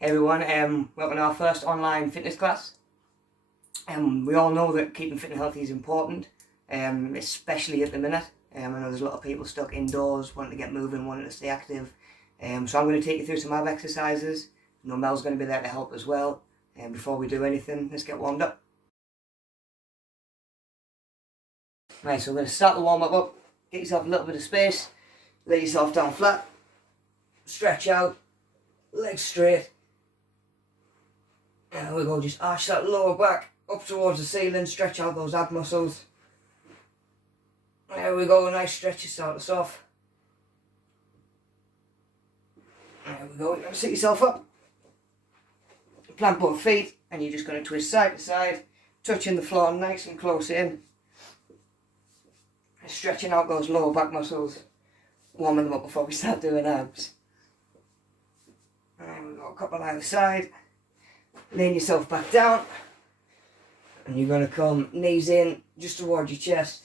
Hey everyone, welcome to our first online fitness class. We all know that keeping fit and healthy is important, especially at the minute. I know there's a lot of people stuck indoors, wanting to get moving, wanting to stay active. So I'm going to take you through some ab exercises. I know Mel's going to be there to help as well. Before we do anything, let's get warmed up. Right, so we're going to start the warm up. Get yourself a little bit of space, lay yourself down flat, stretch out, legs straight. There we go, just arch that lower back up towards the ceiling, stretch out those ab muscles. There we go, a nice stretch to start us off. There we go, you're going to sit yourself up. Plant both feet, and you're just going to twist side to side, touching the floor nice and close in. Stretching out those lower back muscles, warming them up before we start doing abs. There we go, a couple either side. Laying yourself back down, and you're going to come knees in just towards your chest.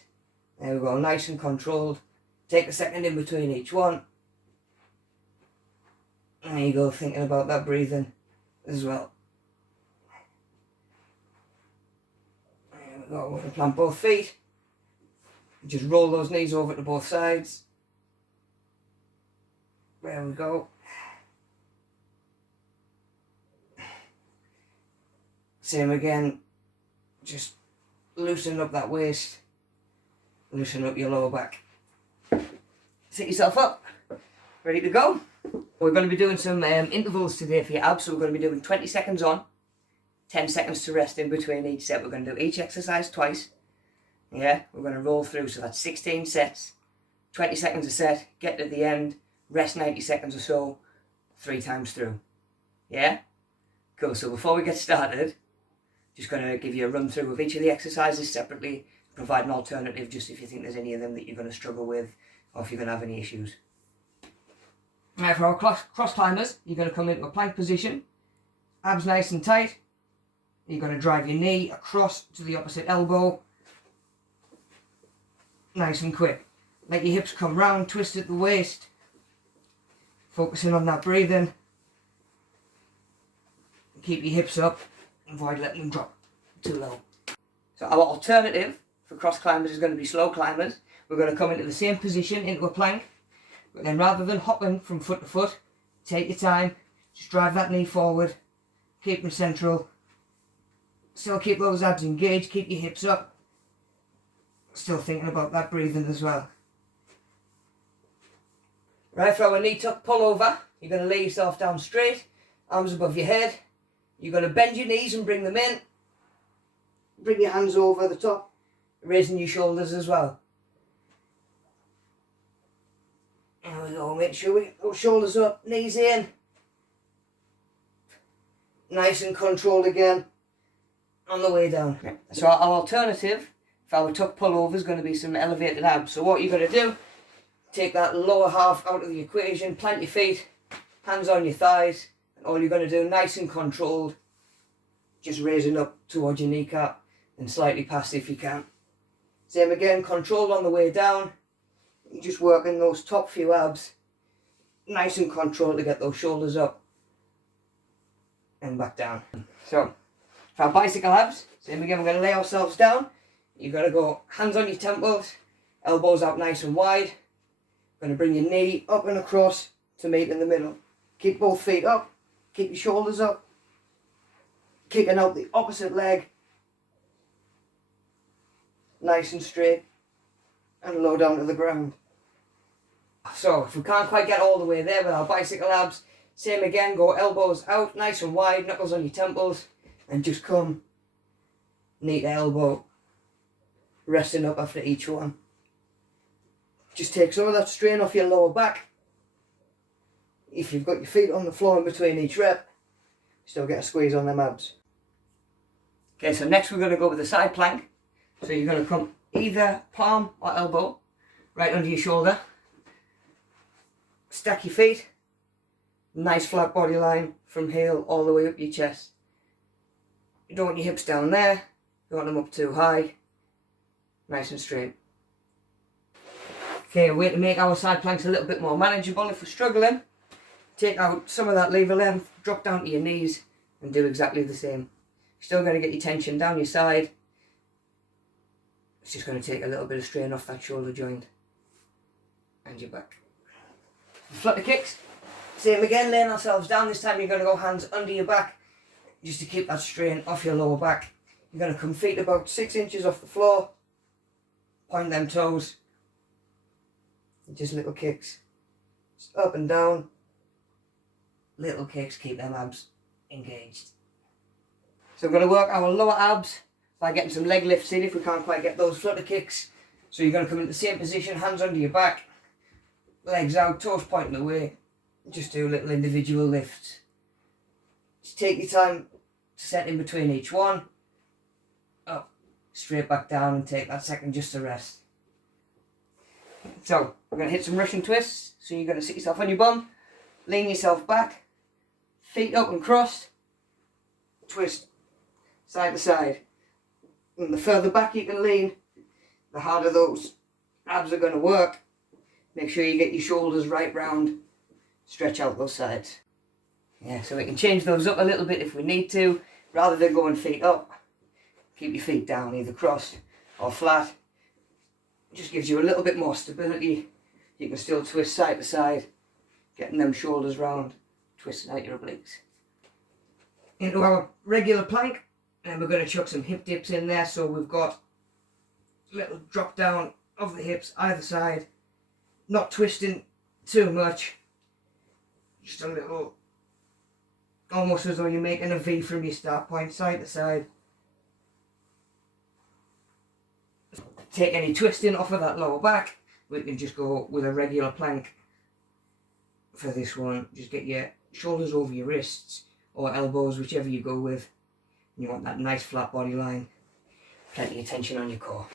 There we go, nice and controlled. Take a second in between each one. There you go, thinking about that breathing as well. There we go, we're going to plant both feet. Just roll those knees over to both sides. There we go. Same again, just loosen up that waist, loosen up your lower back. Sit yourself up, ready to go. We're going to be doing some intervals today for your abs, so we're going to be doing 20 seconds on, 10 seconds to rest in between each set. We're going to do each exercise twice. Yeah, we're going to roll through, so that's 16 sets, 20 seconds a set, get to the end, rest 90 seconds or so, 3 times through. Yeah? Cool, so before we get started, just going to give you a run through of each of the exercises separately, provide an alternative just if you think there's any of them that you're going to struggle with or if you're going to have any issues. Right, for our cross climbers, you're going to come into a plank position, abs nice and tight. You're going to drive your knee across to the opposite elbow, nice and quick. Let your hips come round, twist at the waist, focusing on that breathing. Keep your hips up. Avoid letting them drop too low. So our alternative for cross climbers is going to be slow climbers. We're going to come into the same position, into a plank, but then rather than hopping from foot to foot, take your time, just drive that knee forward, keep them central, still keep those abs engaged, keep your hips up, still thinking about that breathing as well. Right, for our knee tuck pullover, you're going to lay yourself down straight, arms above your head. You're going to bend your knees and bring them in. Bring your hands over the top, raising your shoulders as well. There we go, make sure we get those shoulders up, knees in. Nice and controlled again on the way down. So our alternative for our tuck pullover is going to be some elevated abs. So what you're going to do, take that lower half out of the equation, plant your feet, hands on your thighs. All you're going to do, nice and controlled, just raising up towards your kneecap and slightly past if you can. Same again, controlled on the way down. You're just working those top few abs, nice and controlled to get those shoulders up and back down. So, for our bicycle abs, same again, we're going to lay ourselves down. You're going to go hands on your temples, elbows out nice and wide. Going to bring your knee up and across to meet in the middle. Keep both feet up. Keep your shoulders up, kicking out the opposite leg, nice and straight, and low down to the ground. So if we can't quite get all the way there with our bicycle abs, same again, go elbows out, nice and wide, knuckles on your temples, and just come knee to elbow, resting up after each one. Just take some of that strain off your lower back. If you've got your feet on the floor in between each rep, still get a squeeze on them abs. Okay, so next we're going to go with the side plank. So you're going to come either palm or elbow right under your shoulder. Stack your feet. Nice flat body line from heel all the way up your chest. You don't want your hips down there. You don't want them up too high. Nice and straight. Okay, a way to make our side planks a little bit more manageable if we're struggling. take out some of that lever length, drop down to your knees and do exactly the same. Still going to get your tension down your side. It's just going to take a little bit of strain off that shoulder joint and your back. Flutter kicks, same again, laying ourselves down. This time you're going to go hands under your back just to keep that strain off your lower back. You're going to come feet about 6 inches off the floor, point them toes, and just little kicks, just up and down, little kicks, keep them abs engaged. So we're going to work our lower abs by getting some leg lifts in if we can't quite get those flutter kicks. So you're going to come into the same position, hands under your back, legs out, toes pointing away, just do little individual lifts. Just take your time to set in between each one, up, straight back down, and take that second just to rest. So we're going to hit some Russian twists. So you're going to sit yourself on your bum, lean yourself back, feet up and crossed, twist side to side. And the further back you can lean, the harder those abs are going to work. Make sure you get your shoulders right round, stretch out those sides. Yeah, so we can change those up a little bit if we need to. Rather than going feet up, keep your feet down, either crossed or flat. It just gives you a little bit more stability. You can still twist side to side, getting them shoulders round, twisting out your obliques. Into our regular plank, and we're going to chuck some hip dips in there. So we've got a little drop down of the hips either side, not twisting too much, just a little, almost as though you're making a V from your start point, side to side. Take any twisting off of that lower back. We can just go with a regular plank for this one. Just get your shoulders over your wrists or elbows, whichever you go with. You want that nice flat body line, plenty of tension on your core.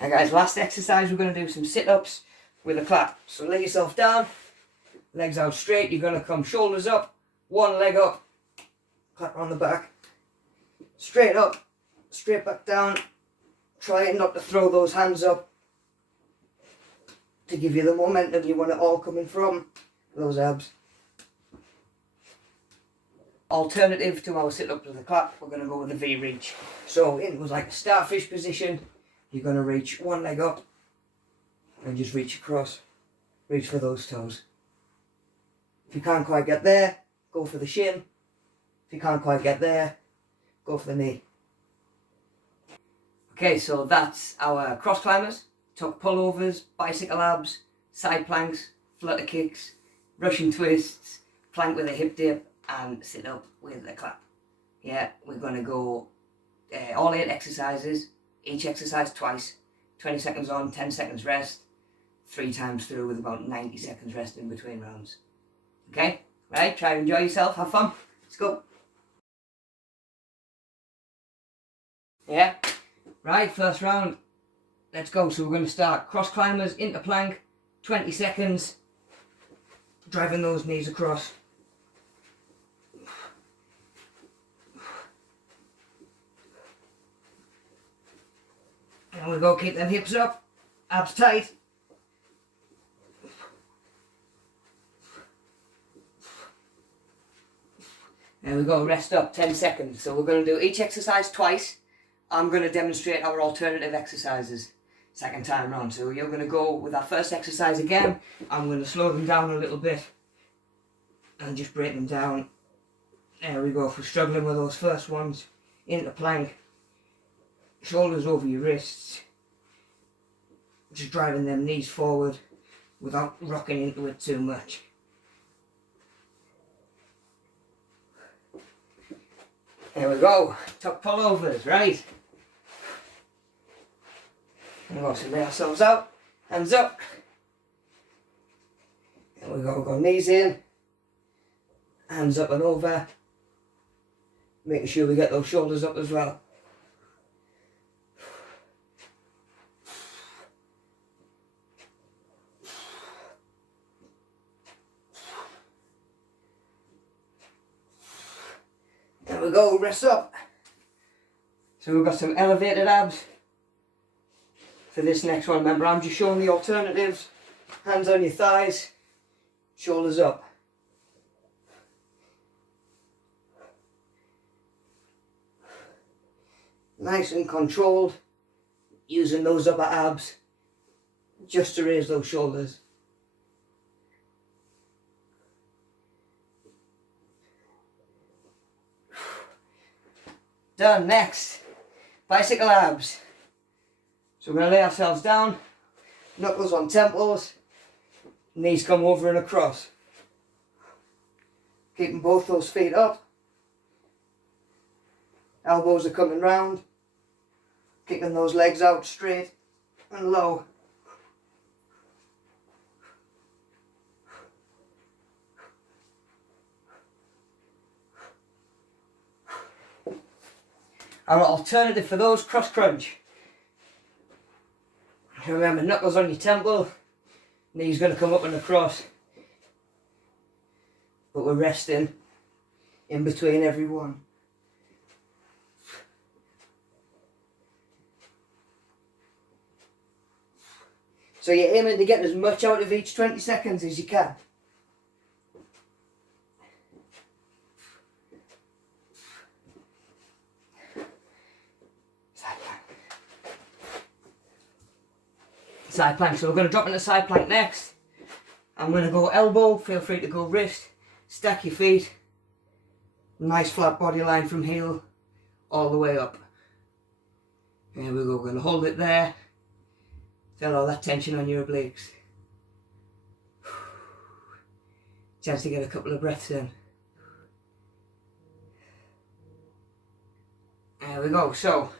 And guys, last exercise, we're going to do some sit-ups with a clap. So lay yourself down, legs out straight. You're going to come shoulders up, one leg up, clap on the back, straight up, straight back down. Try not to throw those hands up to give you the momentum you want it all coming from those abs. Alternative to our sit-up with the clap, we're going to go with a V-reach. So it was like a starfish position. You're going to reach one leg up and just reach across. Reach for those toes. If you can't quite get there, go for the shin. If you can't quite get there, go for the knee. Okay, so that's our cross climbers, tuck pullovers, bicycle abs, side planks, flutter kicks, Russian twists, plank with a hip dip, and sit up with a clap. Yeah, we're going to go all 8 exercises, each exercise twice, 20 seconds on, 10 seconds rest, 3 times through with about 90 seconds rest in between rounds. Okay, right, try to enjoy yourself, have fun, let's go. Yeah, right, first round, let's go. So we're going to start cross climbers into plank, 20 seconds, driving those knees across. And we go, keep them hips up, abs tight. There we go, rest up, 10 seconds. So we're going to do each exercise twice. I'm going to demonstrate our alternative exercises second time round. So you're going to go with our first exercise again. I'm going to slow them down a little bit and just break them down. There we go, if we're struggling with those first ones, into plank. Shoulders over your wrists, just driving them knees forward without rocking into it too much. There we go, tuck pullovers, right? And we'll lay ourselves out, hands up. There we go, knees in, hands up and over, making sure we get those shoulders up as well. There we go, rest up. So we've got some elevated abs for this next one. Remember, I'm just showing the alternatives. Hands on your thighs, shoulders up. Nice and controlled, using those upper abs just to raise those shoulders. Done. Next, bicycle abs. So we're going to lay ourselves down, knuckles on temples, knees come over and across. Keeping both those feet up. Elbows are coming round. Kicking those legs out straight and low. Our alternative for those, cross crunch. Remember, knuckles on your temple, knees going to come up and across, but we're resting in between every one. So you're aiming to get as much out of each 20 seconds as you can. Side plank. So we're going to drop into side plank next. I'm going to go elbow, feel free to go wrist, stack your feet, nice flat body line from heel all the way up. Here we go, we're going to hold it there, feel all that tension on your obliques. Chance to get a couple of breaths in. There we go. So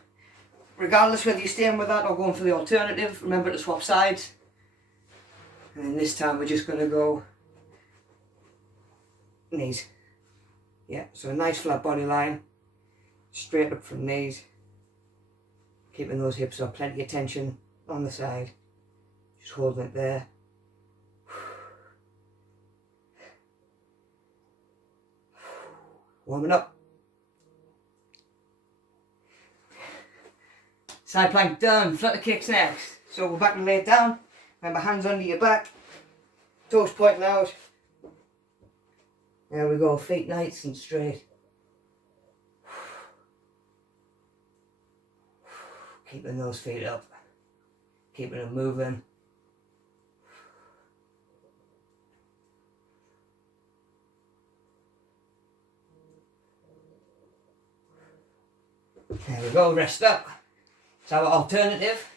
regardless whether you're staying with that or going for the alternative, remember to swap sides. And then this time we're just going to go knees. Yeah, so a nice flat body line, straight up from knees. Keeping those hips up, plenty of tension on the side. Just holding it there. Warming up. Side plank done, Flutterkicks next. So we're back and lay it down. Remember, hands under your back, toes pointing out. There we go, feet nice and straight. Keeping those feet up, keeping them moving. There we go, rest up. So our alternative,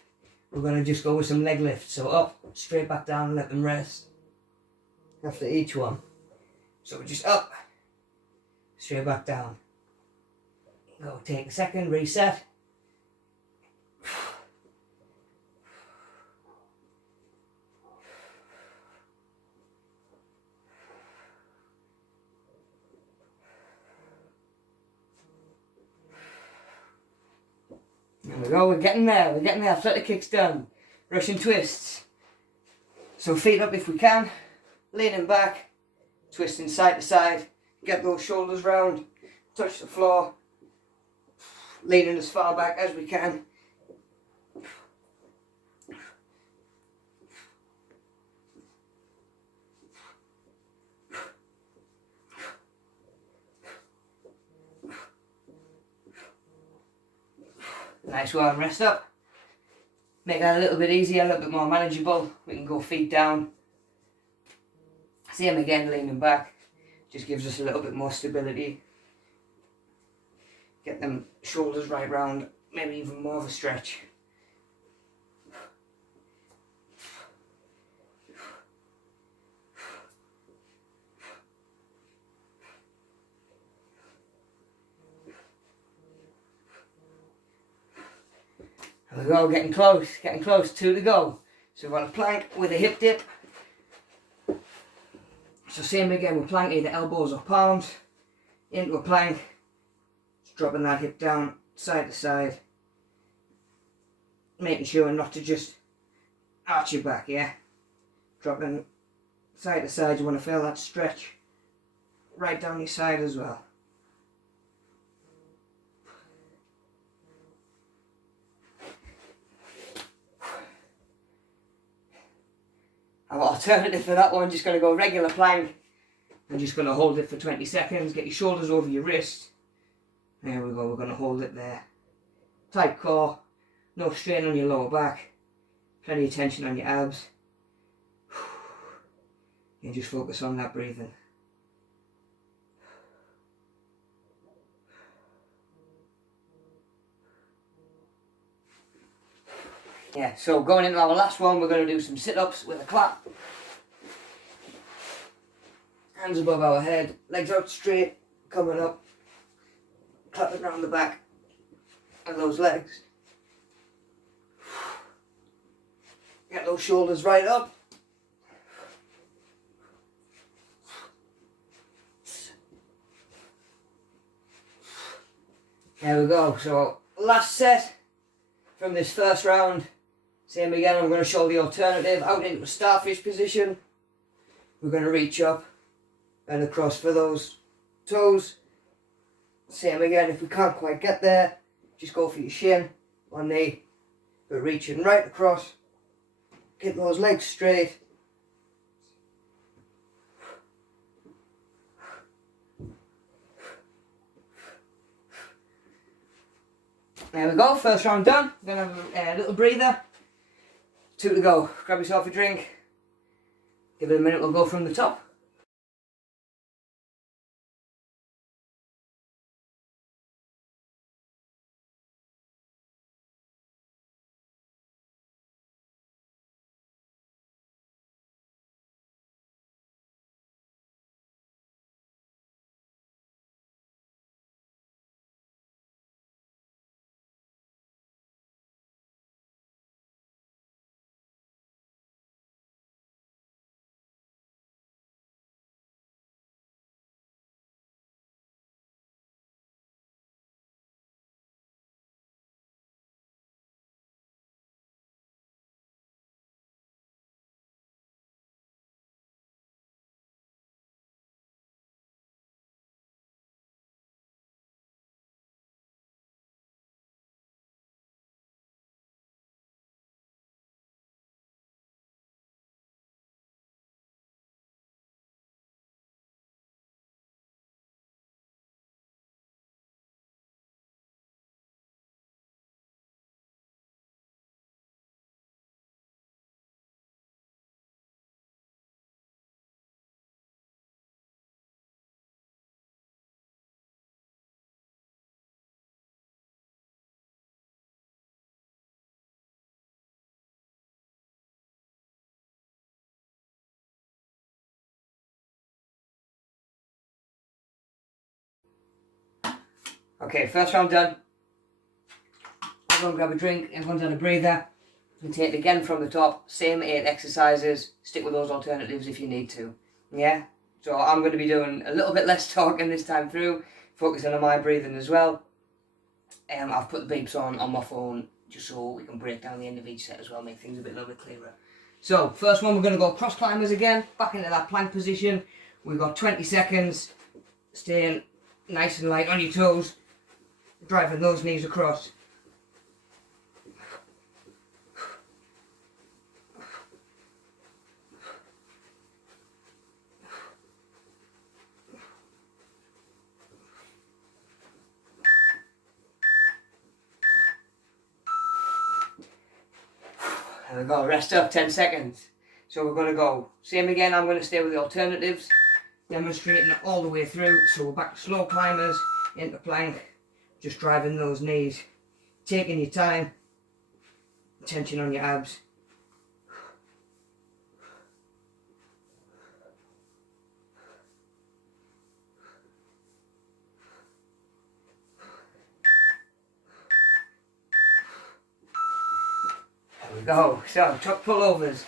we're going to just go with some leg lifts. So up, straight back down and let them rest after each one. So we're just up, straight back down. Go, take a second, reset. There we go, we're getting there, Flutterkicks done. Russian twists. So feet up if we can, leaning back, twisting side to side, get those shoulders round, touch the floor, leaning as far back as we can. Nice one, rest up. Make that a little bit easier, a little bit more manageable. We can go feet down. Same again, leaning back. Just gives us a little bit more stability. Get them shoulders right round, maybe even more of a stretch. There we go, getting close, two to go. So we've got a plank with a hip dip. So same again, we're planking the elbows or palms into a plank. Just dropping that hip down side to side. Making sure not to just arch your back, yeah? Dropping side to side, you want to feel that stretch right down your side as well. Our alternative for that one, just going to go regular plank. I'm just going to hold it for 20 seconds. Get your shoulders over your wrist. There we go, we're going to hold it there. tight core, no strain on your lower back, plenty of tension on your abs. And just focus on that breathing. Yeah, so going into our last one, we're going to do some sit-ups with a clap. Hands above our head, legs out straight, coming up, clapping around the back of those legs. Get those shoulders right up. There we go, so last set from this first round. Same again, I'm going to show the alternative out into a starfish position. We're going to reach up and across for those toes. Same again, if we can't quite get there, just go for your shin or knee. But reaching right across, get those legs straight. There we go, first round done. We're going to have a little breather. 2 to go. Grab yourself a drink. Give it a minute, we'll go from the top. Okay, first round done. Everyone grab a drink, everyone's had a breather. And take it again from the top, same 8 exercises. Stick with those alternatives if you need to. Yeah? So I'm going to be doing a little bit less talking this time through, focusing on my breathing as well. I've put the beeps on my phone just so we can break down the end of each set as well, make things a little bit clearer. So, first one, we're going to go cross climbers again, back into that plank position. We've got 20 seconds, staying nice and light on your toes, driving those knees across. There we go, rest up 10 seconds. So we're going to go, same again, I'm going to stay with the alternatives, demonstrating it all the way through. So we're back to slow climbers, into plank, just driving those knees, taking your time, tension on your abs. There we go, so tuck pullovers.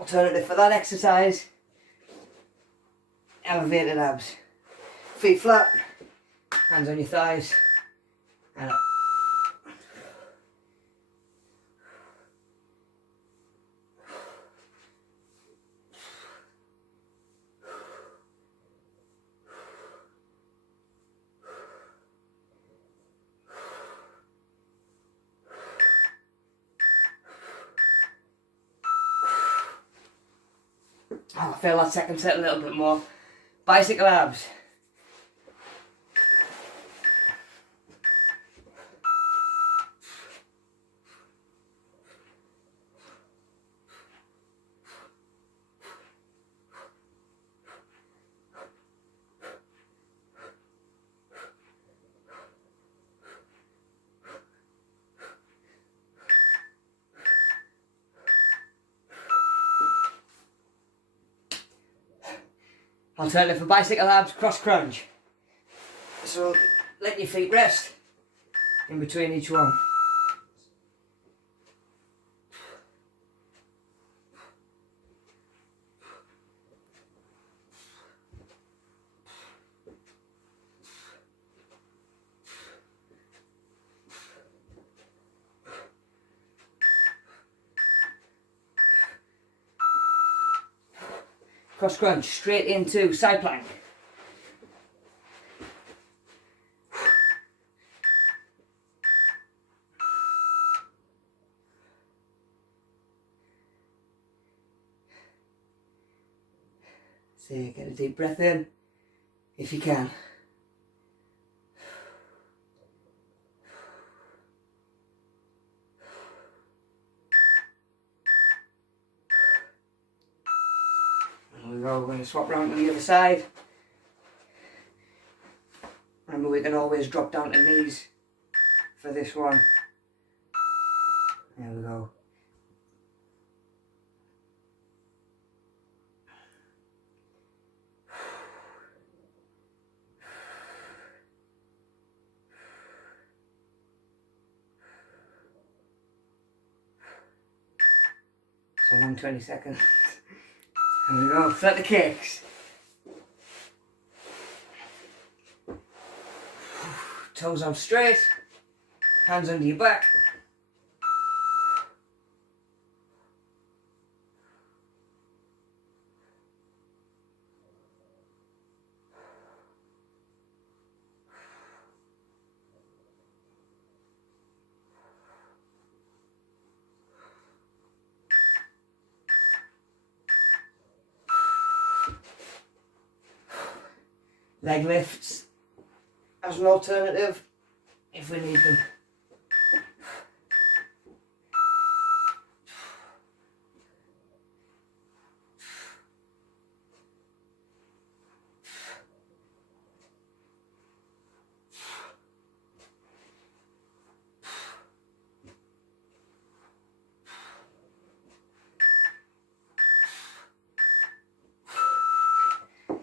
Alternative for that exercise, elevated abs. Feet flat, hands on your thighs, and up. Oh, I feel that second set a little bit more. Bicycle abs. Alternative for bicycle abs, cross crunch. So let your feet rest in between each one. Cross crunch, straight into side plank. So get a deep breath in, if you can. There we go, we're going to swap round to the other side. Remember, we can always drop down to knees for this one. There we go. So 120 seconds. There we go, Flutterkicks. Toes out straight, hands under your back. Leg lifts as an alternative if we need them.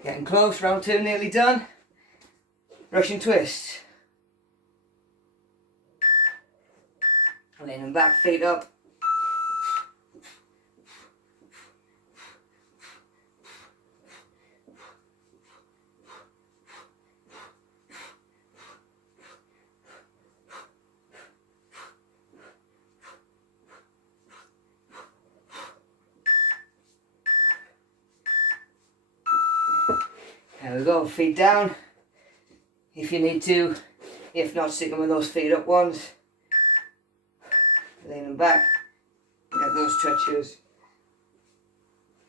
Getting close, round two nearly done. Russian twist. Leaning back, feet up. There we go, feet down if you need to, if not sticking with those feet up ones. Leaning back, get those stretches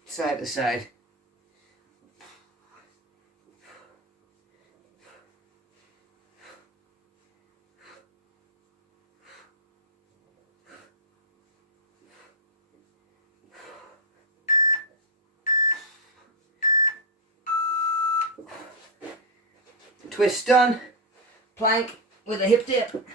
side to side. Twist done, plank with a hip dip.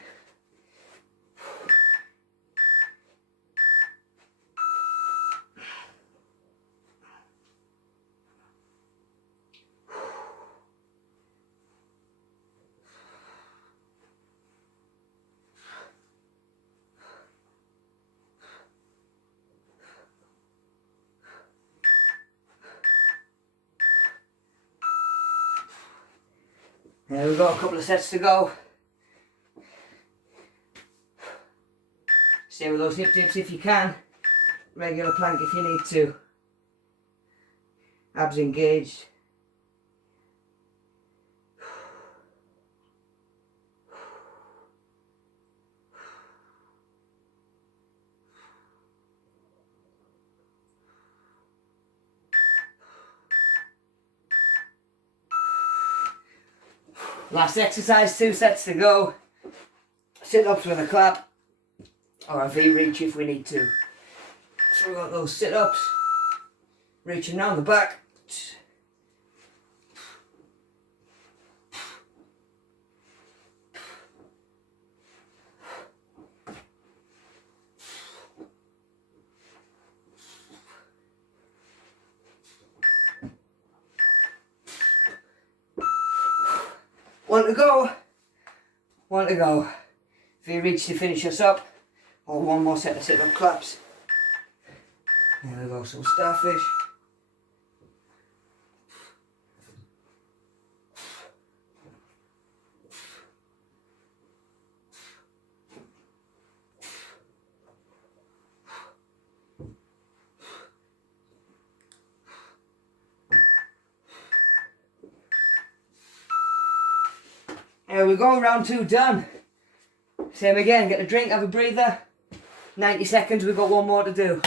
There we go, a couple of sets to go. Stay with those hip dips if you can. Regular plank if you need to. Abs engaged. Last exercise, 2 sets to go. Sit-ups with a clap, or a V-reach if we need to. So we've got those sit-ups, reaching round the back. One to go. One to go. V-reach to finish us up, or one more set of sit-up claps. There we go, some starfish. There we go, round 2 done. Same again, get a drink, have a breather. 90 seconds, we've got one more to do.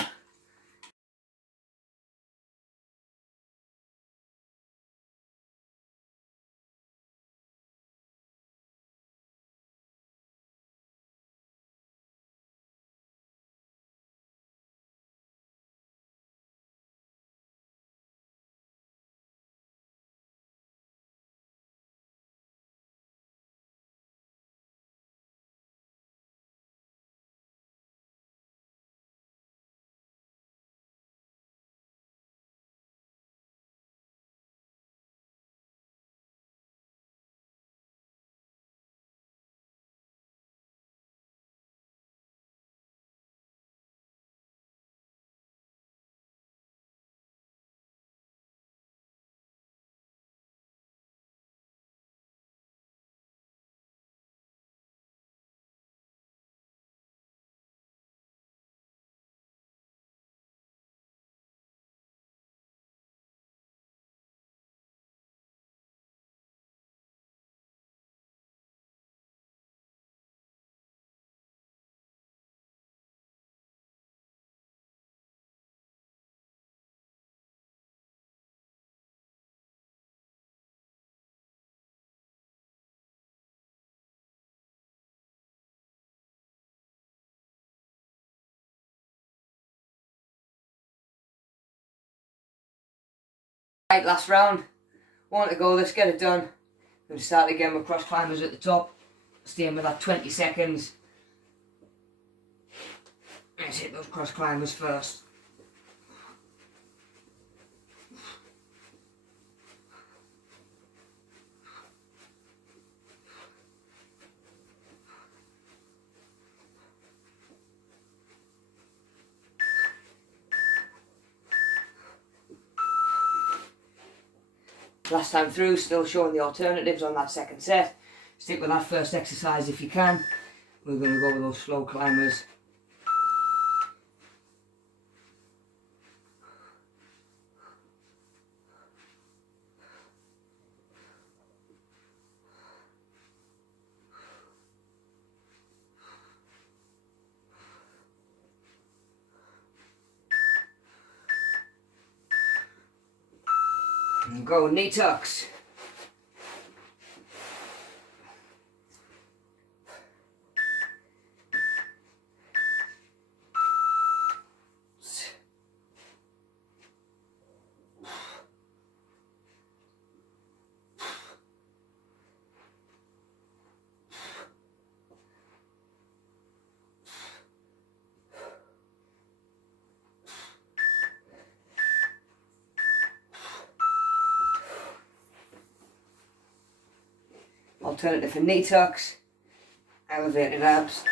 Right, last round. One to go, let's get it done. We'll start again with cross climbers at the top. Staying with that 20 seconds. Let's hit those cross climbers first. Last time through, still showing the alternatives on that second set. Stick with that first exercise if you can. We're going to go with those slow climbers. And go knee tucks. Alternative for knee tucks, elevated abs.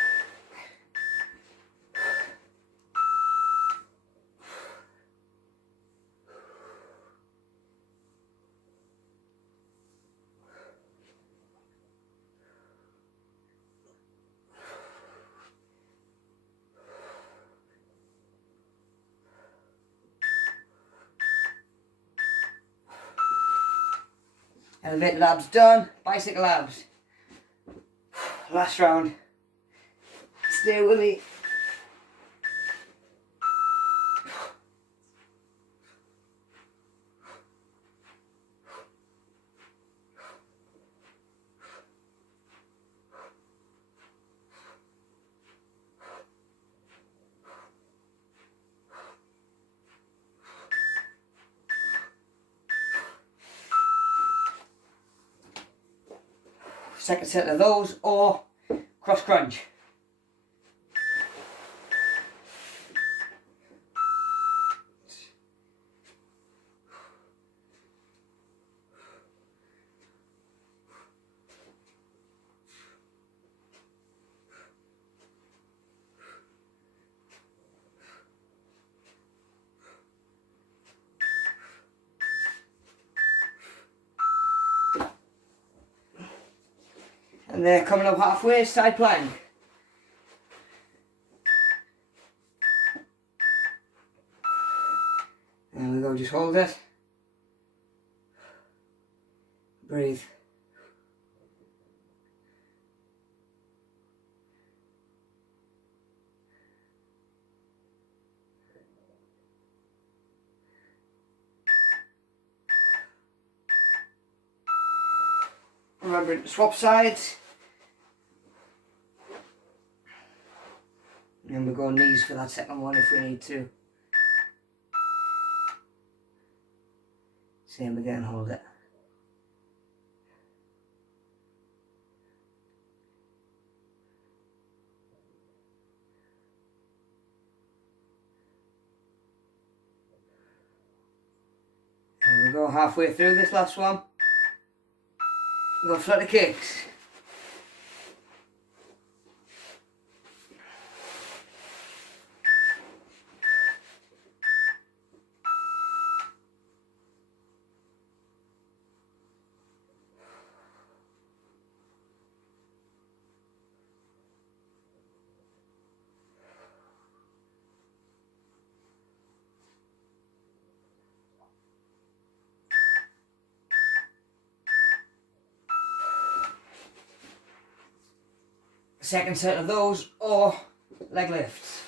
Elevated abs done, bicycle abs. Last round. Stay with me. Second set of those, or cross crunch. And they're coming up halfway, side plank. There we go, just hold it. Breathe. Remember to swap sides. And we'll go knees for that second one if we need to. Same again, hold it. There we go, halfway through this last one. We've got Flutterkicks. Second set of those, or leg lifts.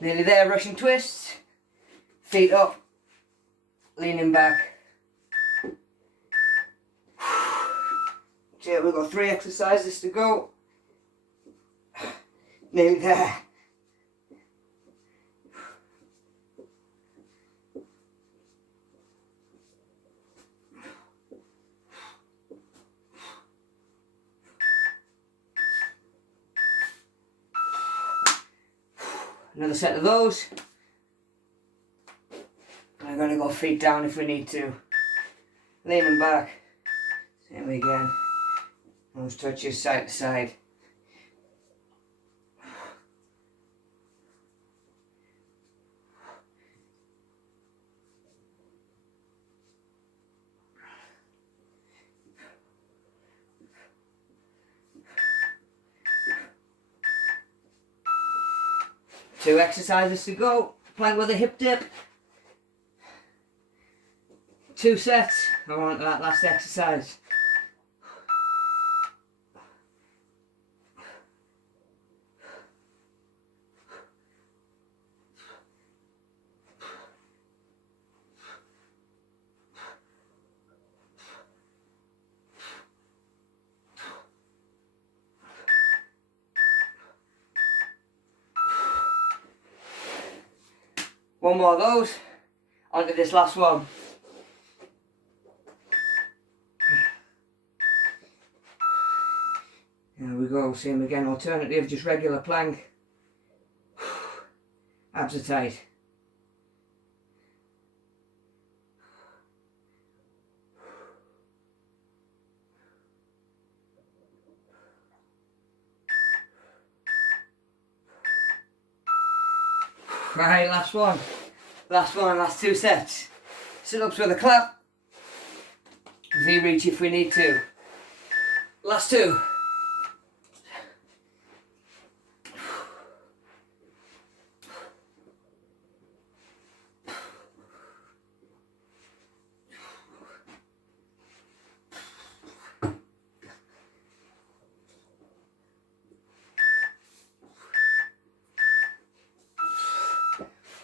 Nearly there, Russian twists. Feet up, leaning back. Okay, we've got 3 exercises to go. Nearly there. Another set of those. I'm going to go feet down if we need to. Leaning back. Same again. Those touches side to side. Two exercises to go. Plank with a hip dip. 2 sets. I want that last exercise. One more of those, onto this last one. There we go, same again, alternative, just regular plank. Abs are tight. Right, last one. Last 2 sets. Sit-ups with a clap. V-reach if we need to. Last 2.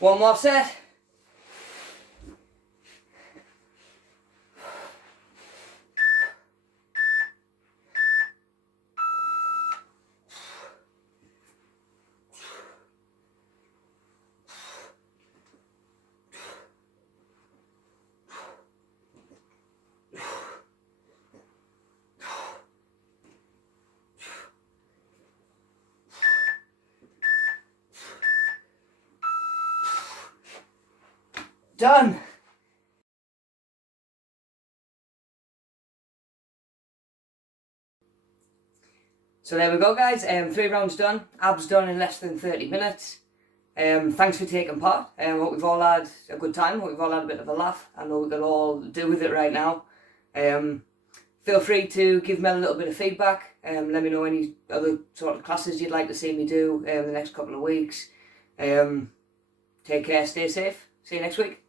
One more set. Done. So there we go, guys. 3 rounds done. Abs done in less than 30 minutes. Thanks for taking part. Hope we've all had a good time. Hope we've all had a bit of a laugh. I know we can all do with it right now. Feel free to give me a little bit of feedback. Let me know any other sort of classes you'd like to see me do in the next couple of weeks. Take care, stay safe. See you next week.